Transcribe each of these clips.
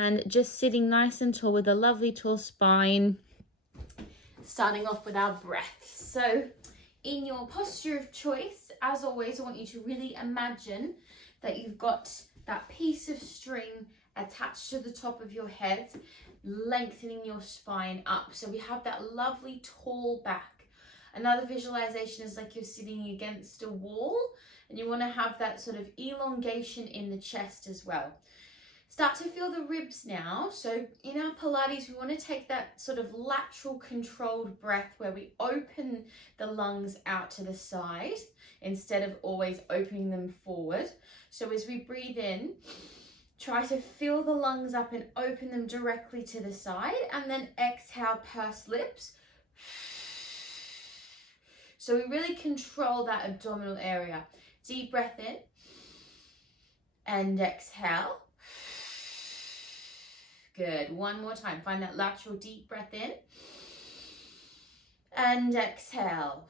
And just sitting nice and tall with a lovely tall spine. Starting off with our breath. So in your posture of choice, as always, I want you to really imagine that you've got that piece of string attached to the top of your head, lengthening your spine up. So we have that lovely tall back. Another visualization is like you're sitting against a wall, and you want to have that sort of elongation in the chest as well. Start to feel the ribs now. So in our Pilates, we want to take that sort of lateral controlled breath where we open the lungs out to the side instead of always opening them forward. So as we breathe in, try to fill the lungs up and open them directly to the side, and then exhale, purse lips. So we really control that abdominal area. Deep breath in and exhale. Good. One more time. Find that lateral deep breath in and exhale.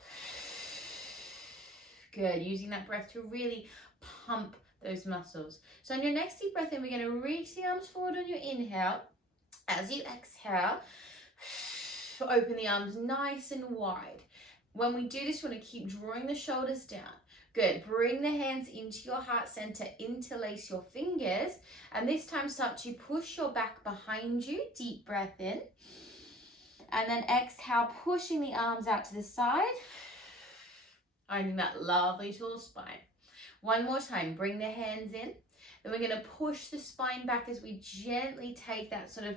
Good. Using that breath to really pump those muscles. So on your next deep breath in, we're going to reach the arms forward on your inhale. As you exhale, open the arms nice and wide. When we do this, we want to keep drawing the shoulders down. Good. Bring the hands into your heart center, interlace your fingers, and this time start to push your back behind you. Deep breath in. And then exhale, pushing the arms out to the side, finding that lovely tall spine. One more time, bring the hands in. Then we're going to push the spine back as we gently take that sort of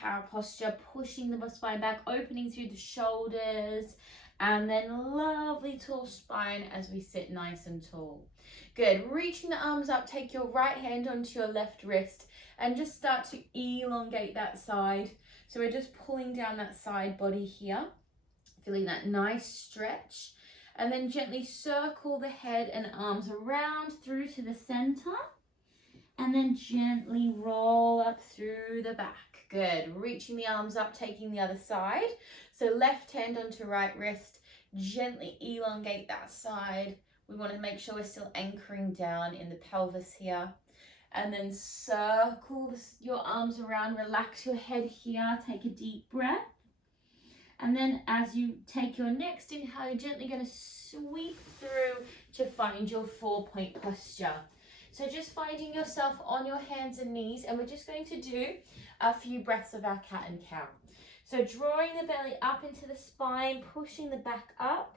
cow posture, pushing the spine back, opening through the shoulders, and then lovely tall spine as we sit nice and tall. Good. Reaching the arms up, take your right hand onto your left wrist and just start to elongate that side. So we're just pulling down that side body here, feeling that nice stretch. And then gently circle the head and arms around through to the center. And then gently roll up through the back. Good. Reaching the arms up, taking the other side. So left hand onto right wrist. Gently elongate that side. We want to make sure we're still anchoring down in the pelvis here. And then circle your arms around. Relax your head here. Take a deep breath. And then as you take your next inhale, you're gently going to sweep through to find your 4-point posture. So just finding yourself on your hands and knees, and we're just going to do a few breaths of our cat and cow. So drawing the belly up into the spine, pushing the back up,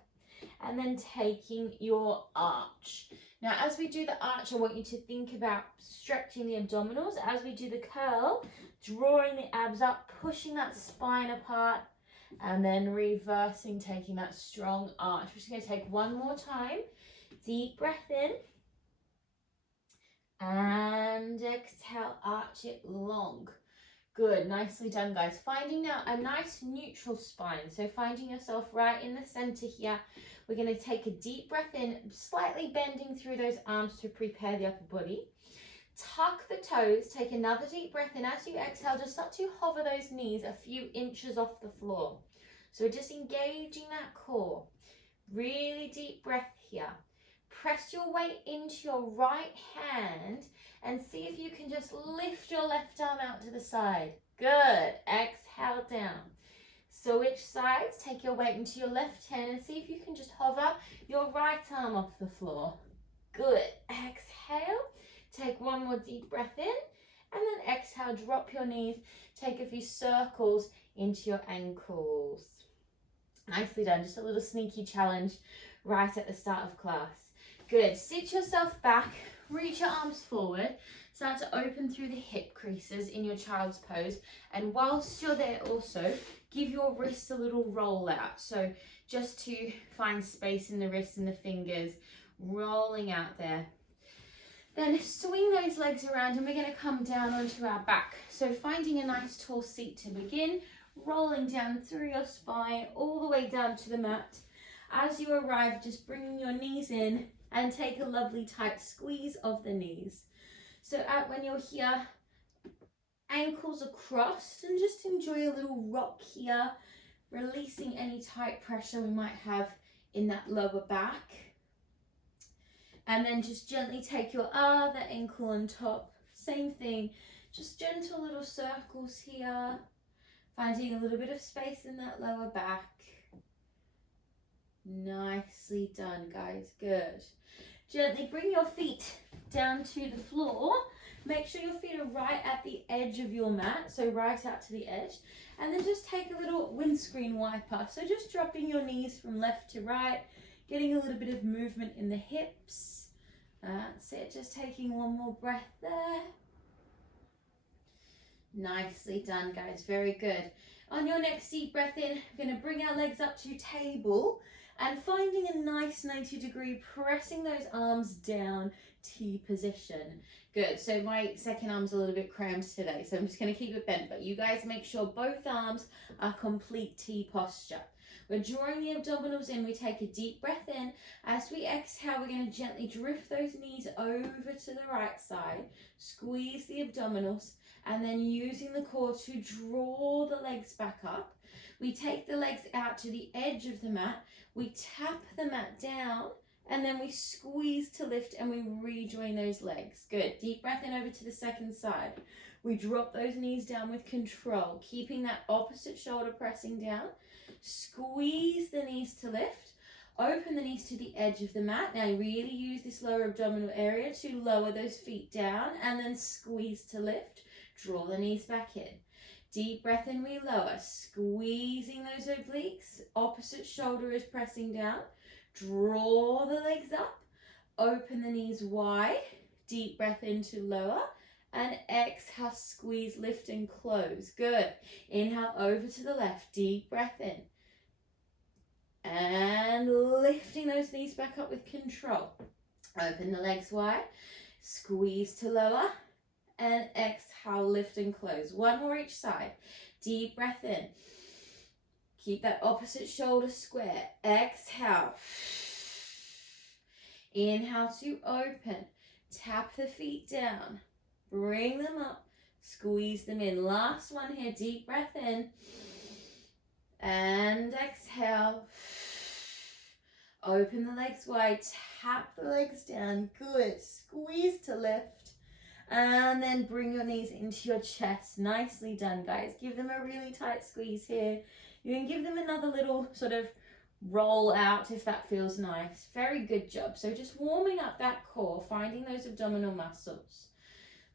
and then taking your arch. Now, as we do the arch, I want you to think about stretching the abdominals. As we do the curl, drawing the abs up, pushing that spine apart, and then reversing, taking that strong arch. We're just going to take one more time. Deep breath in. And exhale, arch it long. Good, nicely done, guys. Finding now a nice neutral spine. So finding yourself right in the center here. We're going to take a deep breath in, slightly bending through those arms to prepare the upper body. Tuck the toes, take another deep breath in. As you exhale, just start to hover those knees a few inches off the floor. So we're just engaging that core. Really deep breath here. Press your weight into your right hand and see if you can just lift your left arm out to the side. Good. Exhale down. Switch sides. Take your weight into your left hand and see if you can just hover your right arm off the floor. Good. Exhale. Take one more deep breath in, and then exhale, drop your knees, take a few circles into your ankles. Nicely done. Just a little sneaky challenge right at the start of class. Good. Sit yourself back, reach your arms forward, start to open through the hip creases in your child's pose, and whilst you're there also, give your wrists a little roll out. So just to find space in the wrists and the fingers, rolling out there. Then swing those legs around and we're going to come down onto our back. So finding a nice tall seat to begin, rolling down through your spine all the way down to the mat. As you arrive, just bringing your knees in and take a lovely tight squeeze of the knees. So when you're here, ankles are crossed, and just enjoy a little rock here, releasing any tight pressure we might have in that lower back. And then just gently take your other ankle on top. Same thing, Just gentle little circles here, finding a little bit of space in that lower back. Nicely done, guys. Good. Gently bring your feet down to the floor. Make sure your feet are right at the edge of your mat, so right out to the edge. And then just take a little windscreen wiper. So just dropping your knees from left to right, getting a little bit of movement in the hips. That's it. Just taking one more breath there. Nicely done, guys. Very good. On your next deep breath in, we're going to bring our legs up to table and finding a nice 90-degree, pressing those arms down, T position. Good. So my second arm's a little bit crammed today, so I'm just going to keep it bent, but you guys make sure both arms are complete T posture. We're drawing the abdominals in. We take a deep breath in. As we exhale, we're going to gently drift those knees over to the right side, squeeze the abdominals, and then using the core to draw the legs back up. We take the legs out to the edge of the mat, we tap the mat down, and then we squeeze to lift and we rejoin those legs. Good. Deep breath in over to the second side. We drop those knees down with control, keeping that opposite shoulder pressing down. Squeeze the knees to lift. Open the knees to the edge of the mat. Now really use this lower abdominal area to lower those feet down and then squeeze to lift. Draw the knees back in. Deep breath in, we lower, squeezing those obliques. Opposite shoulder is pressing down. Draw the legs up. Open the knees wide. Deep breath in to lower. And exhale, squeeze, lift and close. Good. Inhale over to the left. Deep breath in. And lifting those knees back up with control. Open the legs wide. Squeeze to lower. And exhale, lift and close. One more each side. Deep breath in. Keep that opposite shoulder square. Exhale. Inhale to open. Tap the feet down. Bring them up. Squeeze them in. Last one here. Deep breath in. And exhale. Open the legs wide. Tap the legs down. Good. Squeeze to lift. And then bring your knees into your chest. Nicely done, guys. Give them a really tight squeeze here. You can give them another little sort of roll out if that feels nice. Very good job. So just warming up that core, finding those abdominal muscles.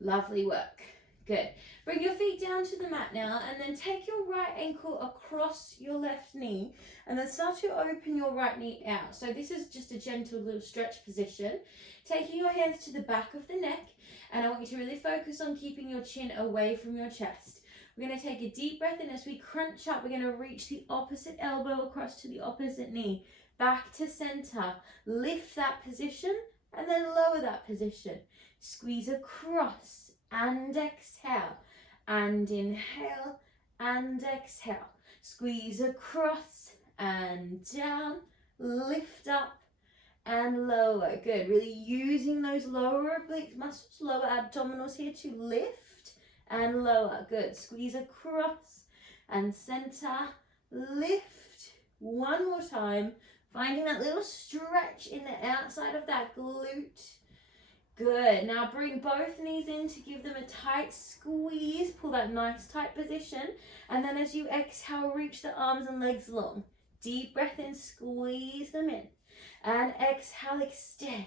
Lovely work. Good. Bring your feet down to the mat now and then take your right ankle across your left knee and then start to open your right knee out. So this is just a gentle little stretch position. Taking your hands to the back of the neck, and I want you to really focus on keeping your chin away from your chest. We're going to take a deep breath in. As we crunch up, we're going to reach the opposite elbow across to the opposite knee. Back to center. Lift that position and then lower that position. Squeeze across and exhale. And inhale and exhale. Squeeze across and down. Lift up and lower. Good. Really using those lower oblique muscles, lower abdominals here to lift and lower. Good. Squeeze across and center. Lift. One more time. Finding that little stretch in the outside of that glute. Good. Now bring both knees in to give them a tight squeeze. Pull that nice tight position. And then as you exhale, reach the arms and legs long. Deep breath in, squeeze them in. And exhale, extend.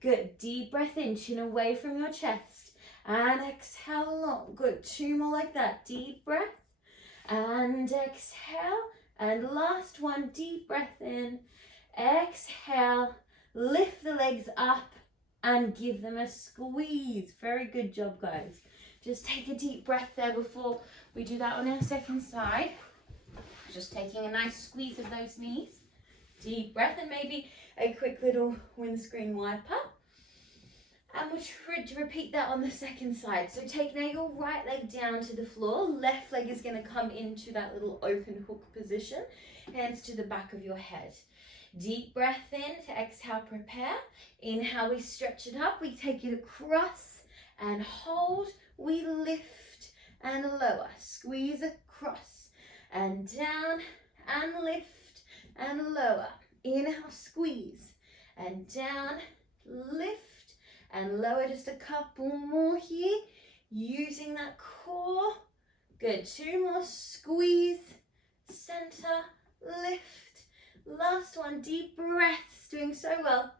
Good. Deep breath in, chin away from your chest. And exhale long. Good. Two more like that. Deep breath. And exhale. And last one, deep breath in. Exhale. Lift the legs up and give them a squeeze. Very good job, guys. Just take a deep breath there before we do that on our second side. Just taking a nice squeeze of those knees. Deep breath and maybe a quick little windscreen wiper. And we'll repeat that on the second side. So take now your right leg down to the floor. Left leg is going to come into that little open hook position. Hands to the back of your head. Deep breath in to exhale, prepare. Inhale, we stretch it up. We take it across and hold. We lift and lower. Squeeze across and down and lift and lower. Inhale, squeeze and down, lift and lower. Just a couple more here. using that core. Good, 2 more, squeeze, center, lift. Last one, deep breaths, doing so well.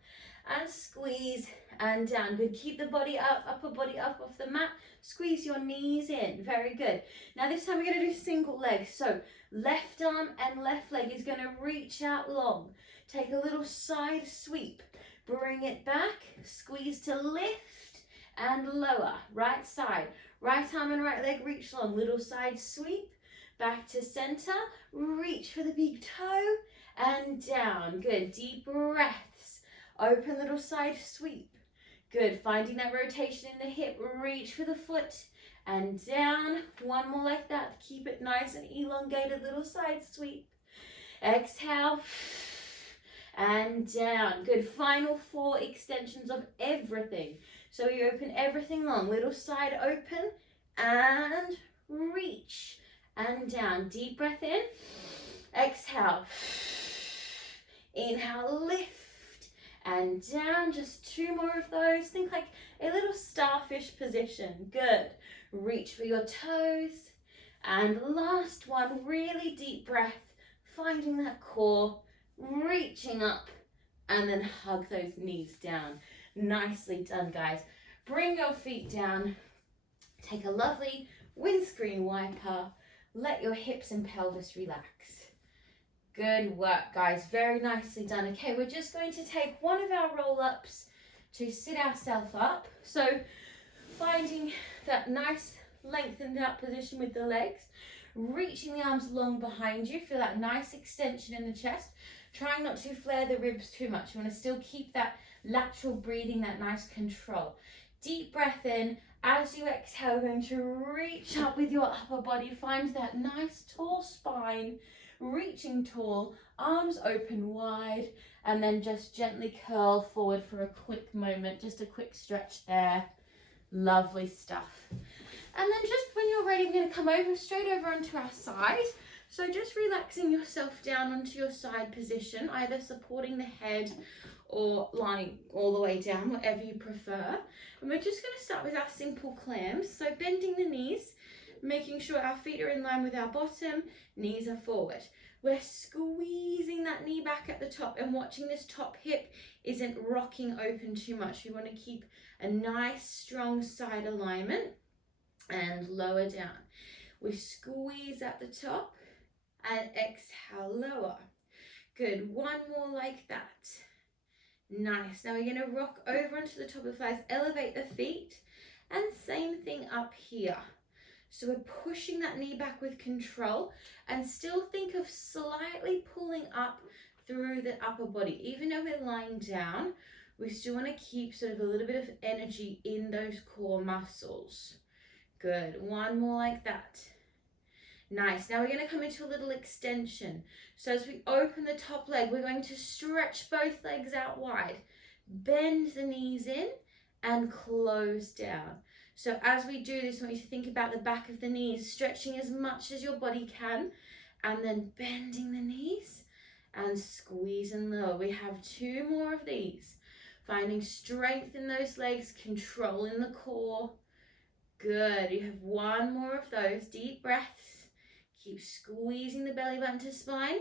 And squeeze and down. Good, keep the body up, upper body up off the mat. Squeeze your knees in, very good. Now this time we're gonna do single leg. So left arm and left leg is gonna reach out long. Take a little side sweep. Bring it back, squeeze to lift and lower. Right side, right arm and right leg reach long. Little side sweep, back to center. Reach for the big toe and down. Good, deep breaths. Open little side sweep. Good, finding that rotation in the hip. Reach for the foot and down. One more like that. Keep it nice and elongated, little side sweep. Exhale and down. Good, final 4 extensions of everything. So you open everything long. Little side open and reach and down. Deep breath in. Exhale. Inhale, lift. And down, just 2 more of those. Think like a little starfish position. Good. Reach for your toes. And last one, really deep breath. Finding that core, reaching up, and then hug those knees down. Nicely done, guys. Bring your feet down. Take a lovely windscreen wiper. Let your hips and pelvis relax. Good work, guys. Very nicely done. Okay, we're just going to take one of our roll-ups to sit ourselves up. So finding that nice lengthened out position with the legs, reaching the arms long behind you. Feel that nice extension in the chest. Trying not to flare the ribs too much. You want to still keep that lateral breathing, that nice control. Deep breath in. As you exhale, going to reach up with your upper body. Find that nice tall spine. Reaching tall, arms open wide, and then just gently curl forward for a quick moment, just a quick stretch there. Lovely stuff. And then just when you're ready, we're going to come over straight over onto our side. So just relaxing yourself down onto your side position, either supporting the head or lying all the way down, whatever you prefer. And we're just going to start with our simple clams. So bending the knees, making sure our feet are in line with our bottom, knees are forward. We're squeezing that knee back at the top and watching this top hip isn't rocking open too much. We want to keep a nice strong side alignment and lower down. We squeeze at the top and exhale, lower. Good, one more like that. Nice. Now we're going to rock over onto the top of the thighs, elevate the feet, and same thing up here. So we're pushing that knee back with control and still think of slightly pulling up through the upper body. Even though we're lying down, we still want to keep sort of a little bit of energy in those core muscles. Good, one more like that. Nice, now we're going to come into a little extension. So as we open the top leg, we're going to stretch both legs out wide. Bend the knees in and close down. So as we do this, I want you to think about the back of the knees, stretching as much as your body can, and then bending the knees and squeeze and lower. We have 2 more of these. Finding strength in those legs, controlling the core. Good, you have 1 more of those. Deep breaths. Keep squeezing the belly button to spine.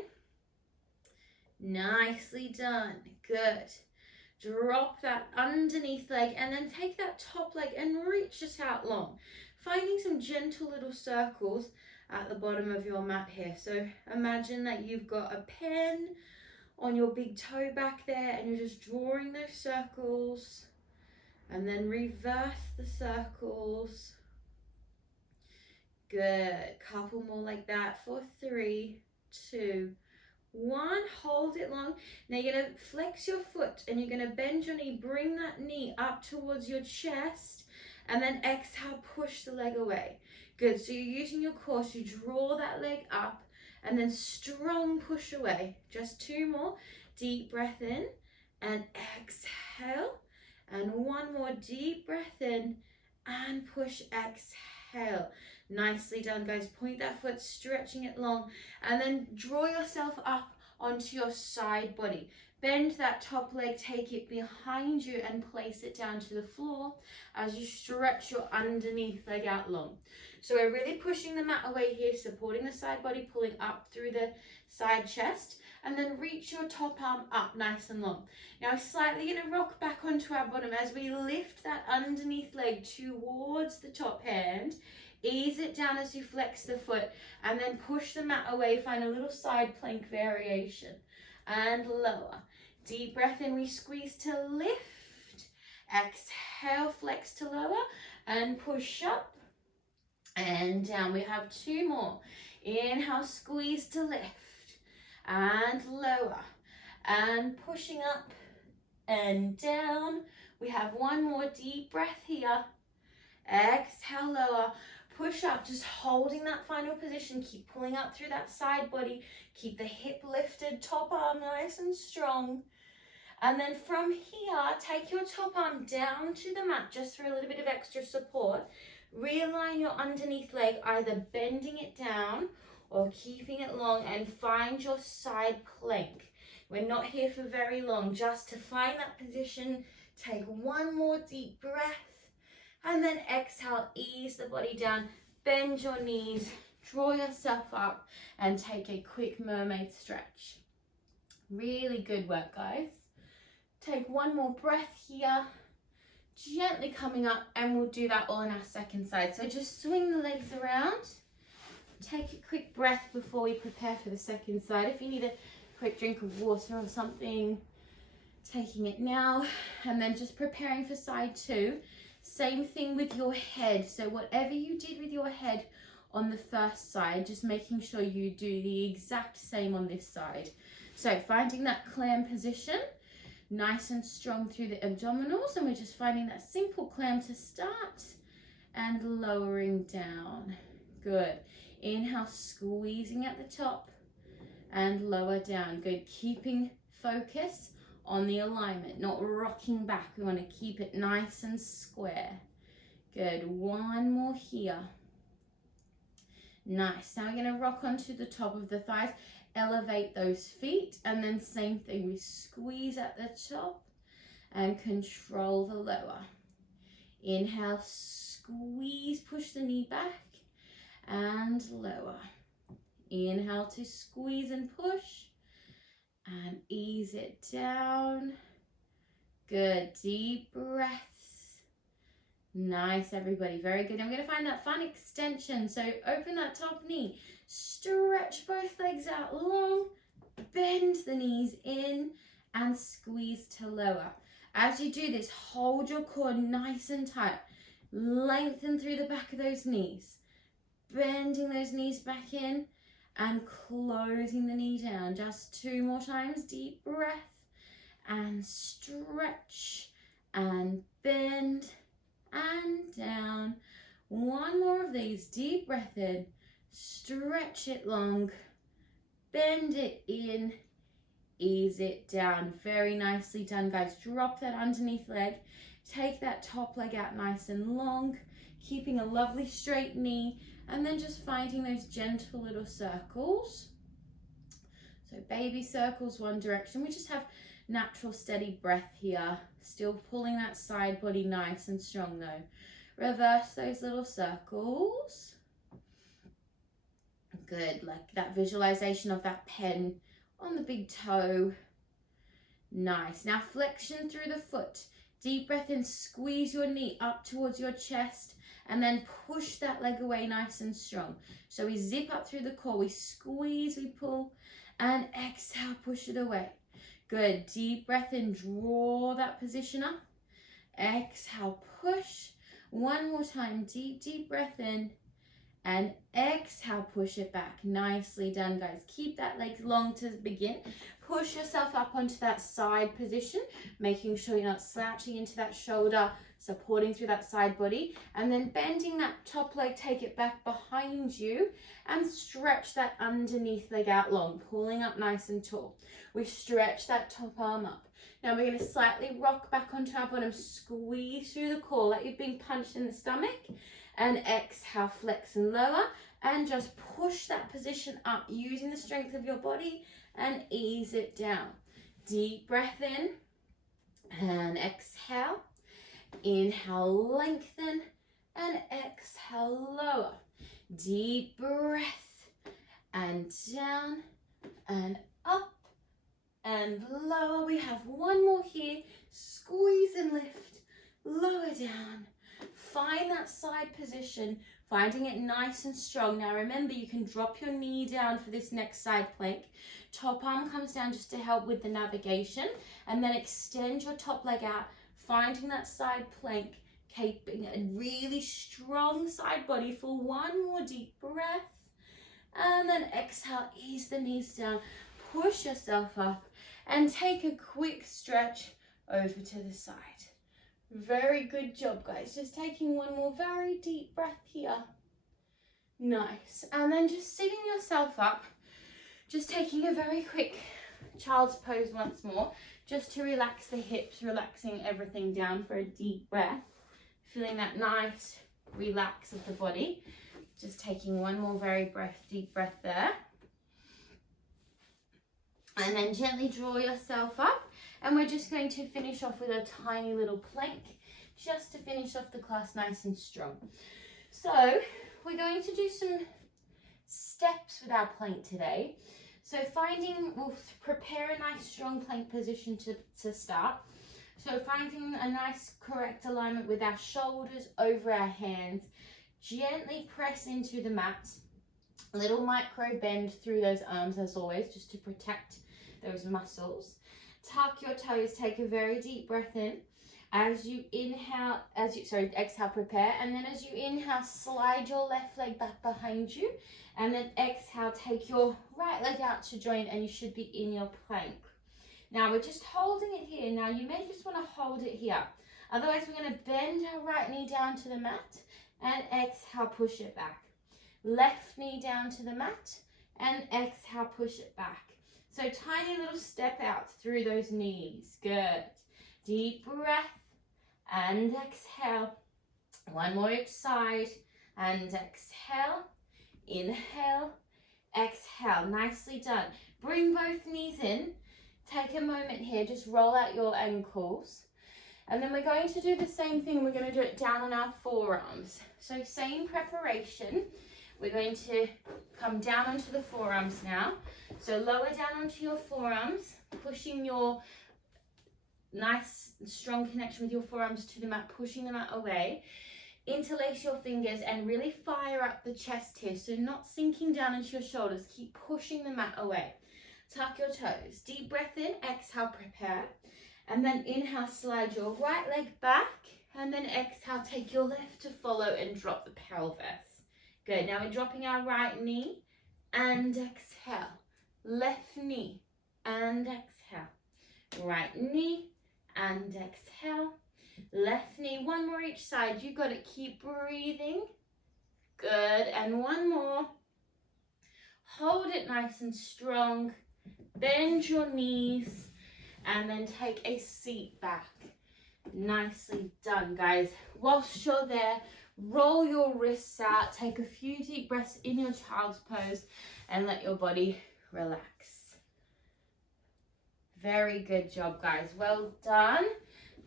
Nicely done. Good. Drop that underneath leg and then take that top leg and reach it out long. Finding some gentle little circles at the bottom of your mat here. So imagine that you've got a pen on your big toe back there and you're just drawing those circles and then reverse the circles. Good. Couple more like that for 3, 2, 1. Hold it long. Now you're going to flex your foot and you're going to bend your knee. Bring that knee up towards your chest and then exhale, push the leg away. Good. So you're using your core to draw that leg up and then strong push away. Just 2 more. Deep breath in and exhale. And 1 more deep breath in and push, exhale. Nicely done, guys. Point that foot, stretching it long, and then draw yourself up onto your side body. Bend that top leg, take it behind you and place it down to the floor as you stretch your underneath leg out long. So we're really pushing the mat away here, supporting the side body, pulling up through the side chest, and then reach your top arm up nice and long. Now we're slightly going to rock back onto our bottom as we lift that underneath leg towards the top hand. Ease it down as you flex the foot and then push the mat away. Find a little side plank variation and lower. Deep breath in, we squeeze to lift. Exhale, flex to lower and push up and down. We have 2 more. Inhale, squeeze to lift and lower and pushing up and down. We have 1 more deep breath here. Exhale, lower. Push up, just holding that final position. Keep pulling up through that side body. Keep the hip lifted, top arm nice and strong. And then from here, take your top arm down to the mat just for a little bit of extra support. Realign your underneath leg, either bending it down or keeping it long, and find your side plank. We're not here for very long, just to find that position. Take 1 more deep breath. And then exhale, ease the body down, bend your knees, draw yourself up, and take a quick mermaid stretch. Really good work, guys. Take 1 more breath here, gently coming up, and we'll do that all on our second side. So just swing the legs around. Take a quick breath before we prepare for the second side. If you need a quick drink of water or something, taking it now, and then just preparing for side 2. Same thing with your head. So whatever you did with your head on the first side, just making sure you do the exact same on this side. So finding that clam position, nice and strong through the abdominals, and we're just finding that simple clam to start and lowering down. Good. Inhale, squeezing at the top and lower down. Good. Keeping focus on the alignment, not rocking back. We want to keep it nice and square. Good. 1 more here. Nice. Now we're going to rock onto the top of the thighs. Elevate those feet, and then same thing. We squeeze at the top and control the lower. Inhale, squeeze, push the knee back and lower. Inhale to squeeze and push. And ease it down. Good. Deep breaths. Nice, everybody. Very good. I'm going to find that fun extension. So open that top knee. Stretch both legs out long. Bend the knees in and squeeze to lower. As you do this, hold your core nice and tight. Lengthen through the back of those knees. Bending those knees back in and closing the knee down. Just 2 more times. Deep breath and stretch and bend and down. 1 more of these. Deep breath in, stretch it long, bend it in, ease it down. Very nicely done, guys. Drop that underneath leg, take that top leg out nice and long, keeping a lovely straight knee, and then just finding those gentle little circles. So baby circles 1 direction. We just have natural steady breath here, still pulling that side body nice and strong though. Reverse those little circles. Good, like that visualization of that pen on the big toe. Nice. Now flexion through the foot. Deep breath in, squeeze your knee up towards your chest and then push that leg away nice and strong. So we zip up through the core, we squeeze, we pull, and exhale, push it away. Good. Deep breath in, draw that position up. Exhale, push. 1 more time. Deep breath in. And exhale, push it back. Nicely done, guys. Keep that leg long to begin. Push yourself up onto that side position, making sure you're not slouching into that shoulder, supporting through that side body, and then bending that top leg, take it back behind you and stretch that underneath leg out long, pulling up nice and tall. We stretch that top arm up. Now we're going to slightly rock back onto our bottom, squeeze through the core like you've been punched in the stomach, and exhale, flex and lower, and just push that position up using the strength of your body and ease it down. Deep breath in and exhale. Inhale, lengthen, and exhale, lower. Deep breath and down and up and lower. We have one more here. Squeeze and lift, lower down. Find that side position, finding it nice and strong. Now remember, you can drop your knee down for this next side plank. Top arm comes down just to help with the navigation, and then extend your top leg out, finding that side plank, keeping a really strong side body for one more deep breath. And then exhale, ease the knees down, push yourself up, and take a quick stretch over to the side. Very good job, guys. Just taking one more very deep breath here. Nice. And then just sitting yourself up, just taking a very quick child's pose once more, just to relax the hips, relaxing everything down for a deep breath. Feeling that nice relax of the body. Just taking one more very deep breath there. And then gently draw yourself up. And we're just going to finish off with a tiny little plank, just to finish off the class nice and strong. So we're going to do some steps with our plank today. So we'll prepare a nice strong plank position to start. So finding a nice correct alignment with our shoulders over our hands. Gently press into the mat. A little micro bend through those arms as always, just to protect those muscles. Tuck your toes, take a very deep breath in. As you inhale, exhale, prepare. And then as you inhale, slide your left leg back behind you. And then exhale, take your right leg out to join, and you should be in your plank. Now we're just holding it here. Now you may just want to hold it here. Otherwise we're going to bend our right knee down to the mat and exhale, push it back. Left knee down to the mat and exhale, push it back. So tiny little step out through those knees. Good. Deep breath and exhale. One more each side and exhale. Inhale, exhale. Nicely done. Bring both knees in. Take a moment here, just roll out your ankles. And then we're going to do the same thing. We're going to do it down on our forearms. So same preparation. We're going to come down onto the forearms now. So lower down onto your forearms, pushing your nice strong connection with your forearms to the mat, pushing the mat away. Interlace your fingers and really fire up the chest here. So not sinking down into your shoulders. Keep pushing the mat away. Tuck your toes. Deep breath in, exhale, prepare. And then inhale, slide your right leg back. And then exhale, take your left to follow and drop the pelvis. Good. Now we're dropping our right knee and exhale. Left knee and exhale. Right knee and exhale. Left knee. One more each side. You got to keep breathing. Good. And one more. Hold it nice and strong. Bend your knees and then take a seat back. Nicely done, guys. Whilst you're there, roll your wrists out, take a few deep breaths in your child's pose and let your body relax. Very good job, guys. Well done.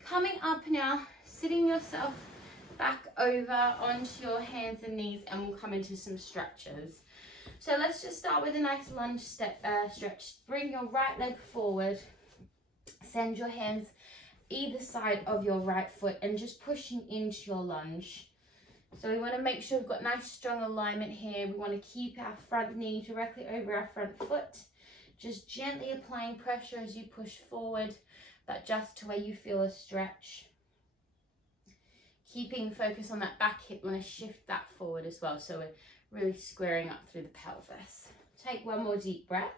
Coming up now, sitting yourself back over onto your hands and knees, and we'll come into some stretches. So let's just start with a nice lunge stretch. Bring your right leg forward. Send your hands either side of your right foot and just pushing into your lunge. So we want to make sure we've got nice strong alignment here. We want to keep our front knee directly over our front foot. Just gently applying pressure as you push forward, but just to where you feel a stretch. Keeping focus on that back hip. We want to shift that forward as well. So we're really squaring up through the pelvis. Take one more deep breath.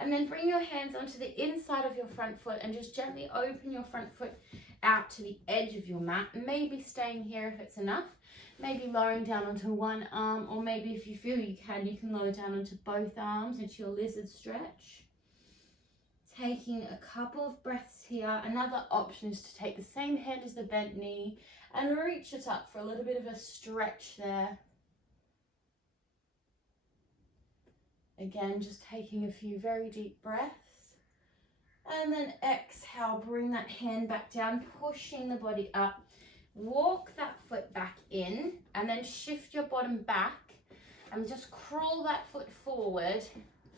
And then bring your hands onto the inside of your front foot and just gently open your front foot out to the edge of your mat. Maybe staying here if it's enough. Maybe lowering down onto one arm, or maybe if you feel you can lower down onto both arms into your lizard stretch. Taking a couple of breaths here. Another option is to take the same hand as the bent knee and reach it up for a little bit of a stretch there. Again, just taking a few very deep breaths. And then exhale, bring that hand back down, pushing the body up. Walk that foot back in and then shift your bottom back and just crawl that foot forward,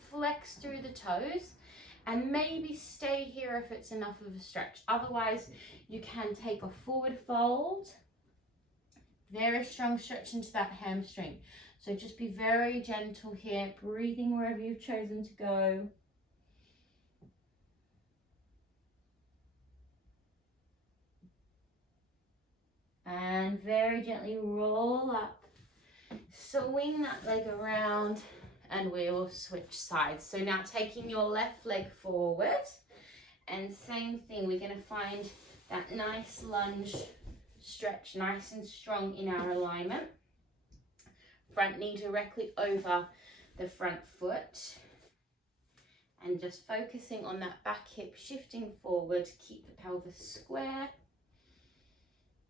flex through the toes, and maybe stay here if it's enough of a stretch. Otherwise, you can take a forward fold. Very strong stretch into that hamstring. So just be very gentle here, breathing wherever you've chosen to go. And very gently roll up. Swing that leg around and we will switch sides. So now taking your left leg forward, and same thing, we're going to find that nice lunge stretch, nice and strong in our alignment. Front knee directly over the front foot, and just focusing on that back hip shifting forward. Keep the pelvis square.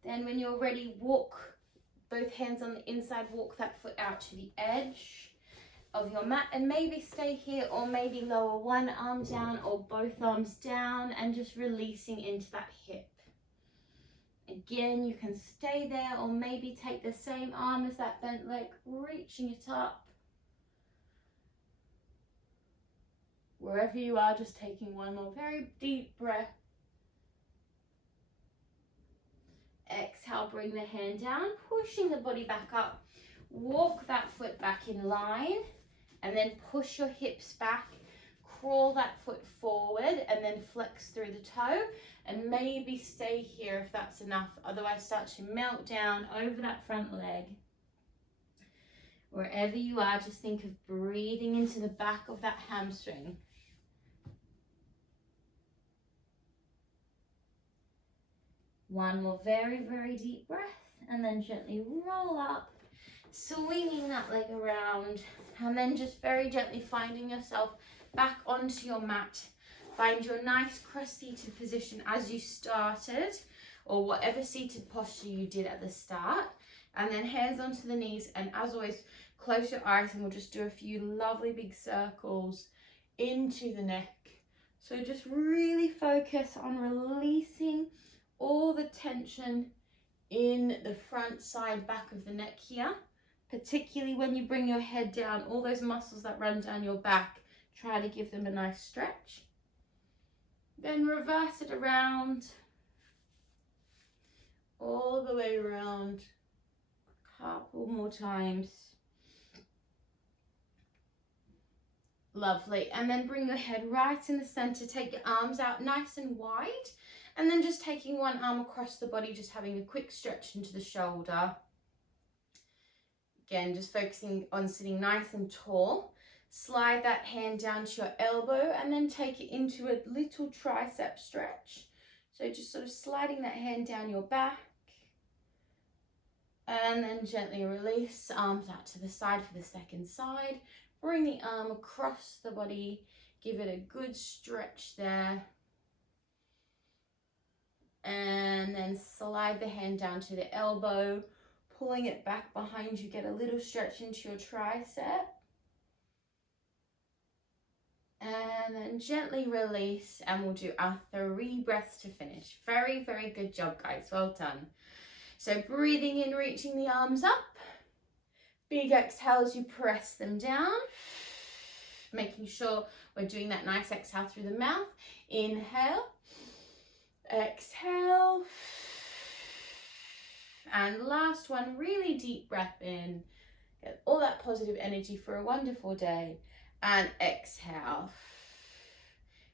Then when you're ready, walk both hands on the inside, walk that foot out to the edge of your mat, and maybe stay here, or maybe lower one arm down or both arms down and just releasing into that hip. Again, you can stay there, or maybe take the same arm as that bent leg, reaching it up. Wherever you are, just taking one more very deep breath. Exhale, bring the hand down, pushing the body back up. Walk that foot back in line, and then push your hips back. Crawl that foot forward and then flex through the toe, and maybe stay here if that's enough. Otherwise, start to melt down over that front leg. Wherever you are, just think of breathing into the back of that hamstring. One more very, very deep breath, and then gently roll up, swinging that leg around, and then just very gently finding yourself back onto your mat. Find your nice cross-seated position as you started, or whatever seated posture you did at the start, and then hands onto the knees, and as always, close your eyes and we'll just do a few lovely big circles into the neck. So just really focus on releasing all the tension in the front, side, back of the neck here, particularly when you bring your head down, all those muscles that run down your back, try to give them a nice stretch. Then reverse it around, all the way around, a couple more times. Lovely. And then bring your head right in the center, take your arms out nice and wide, and then just taking one arm across the body, just having a quick stretch into the shoulder. Again, just focusing on sitting nice and tall. Slide that hand down to your elbow and then take it into a little tricep stretch. So just sort of sliding that hand down your back. And then gently release, arms out to the side for the second side. Bring the arm across the body. Give it a good stretch there. And then slide the hand down to the elbow, pulling it back behind you. Get a little stretch into your tricep. And then gently release, and we'll do our 3 breaths to finish. Very, very good job, guys. Well done. So breathing in, reaching the arms up. Big exhale as you press them down. Making sure we're doing that nice exhale through the mouth. Inhale. Exhale. And last one, really deep breath in. Get all that positive energy for a wonderful day. And exhale.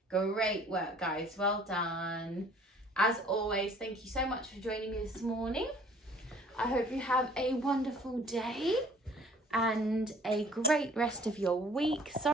Great work, guys. Well done. As always, thank you so much for joining me this morning. I hope you have a wonderful day and a great rest of your week.